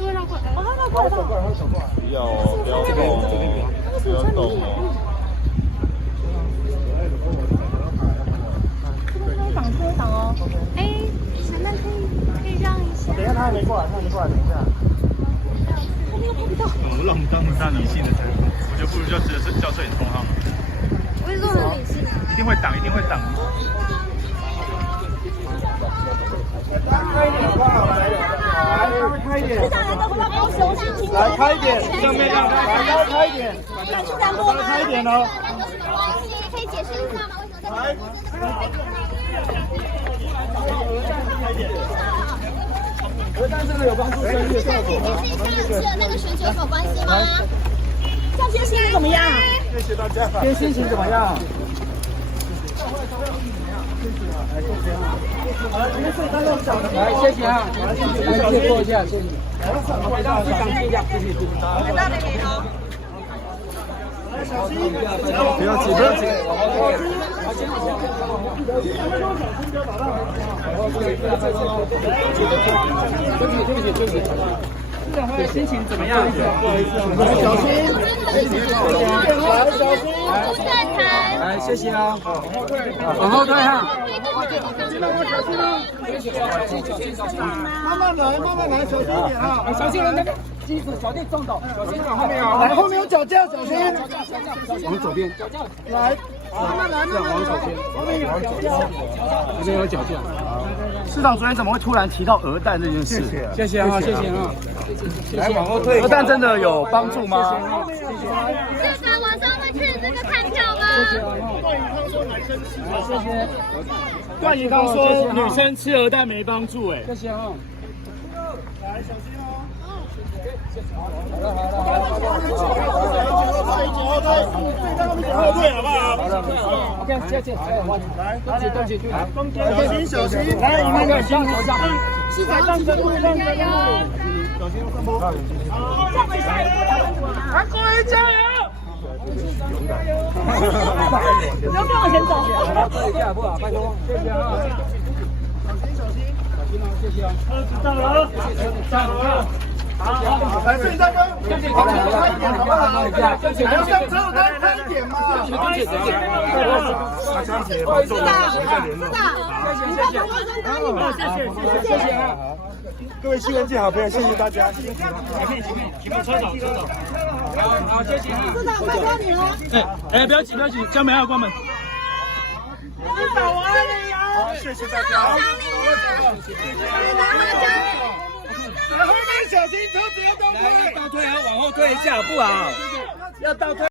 是会绕过来。哦，他绕过来了。不要哦，不要动哦，不要动哦。这边可以挡，可以挡哦。哎，前面可以让一下。等一下，他还没过来，等一下。我们让当他理性的采访，我觉得不如就直接叫摄影冲他们。我也是很理性的。一定会挡，一定会挡。开一点，好不好？来，开一点。来，开一点，上面让来，开一点。开一点哦。可以解释一下吗？为什么核弹真的有帮助生育的效果吗？是那个选举有关系吗？这样今天心情怎么样？谢谢大家。今天心情怎么样？来，谢谢啊，来借过一下，谢谢。来，让市长接一下，谢谢。很大的给哦。不要急，不要急。对不起。市长会心情怎么样？不好意思，小心。来，小心。来，谢谢啊。往后退哈。慢慢来，小心一点啊！小心人那个机子脚垫撞倒，小心往后面啊！来，后面有脚架，小心。往左边。来，慢慢来，往左边。后面有脚架，这边有脚架。市长昨天怎么会突然提到鹅蛋这件事？谢谢啊，谢谢啊。来，往后退。鹅蛋真的有帮助吗？市长晚上会去这个看票吗？谢谢。段宜康说女生吃鹅蛋没帮助，哎，谢谢啊。来，小心哦。后退好不好？好了 ，OK， 谢谢。来，对不起，小心。来，你们的辛苦下。是来让真路，让真路。小心上坡。韩国人加油！不要再往前走。这一下不好，拜托，谢谢啊。小心啊，谢谢啊。上楼，上楼。好，来，郑大哥，开一点好不好？还要上车，开一点嘛。谢谢。阿江姐，不好意思啊，我们再联络。谢谢啊。各位新闻界好朋友，谢谢大家，辛苦了。前面车走。好，谢谢啊。市长，拜托你了。哎，不要急，将门要关门。市长，我爱你好，谢谢大家。后面小心车子要倒退，倒退，要往后退一下，不好，要倒退。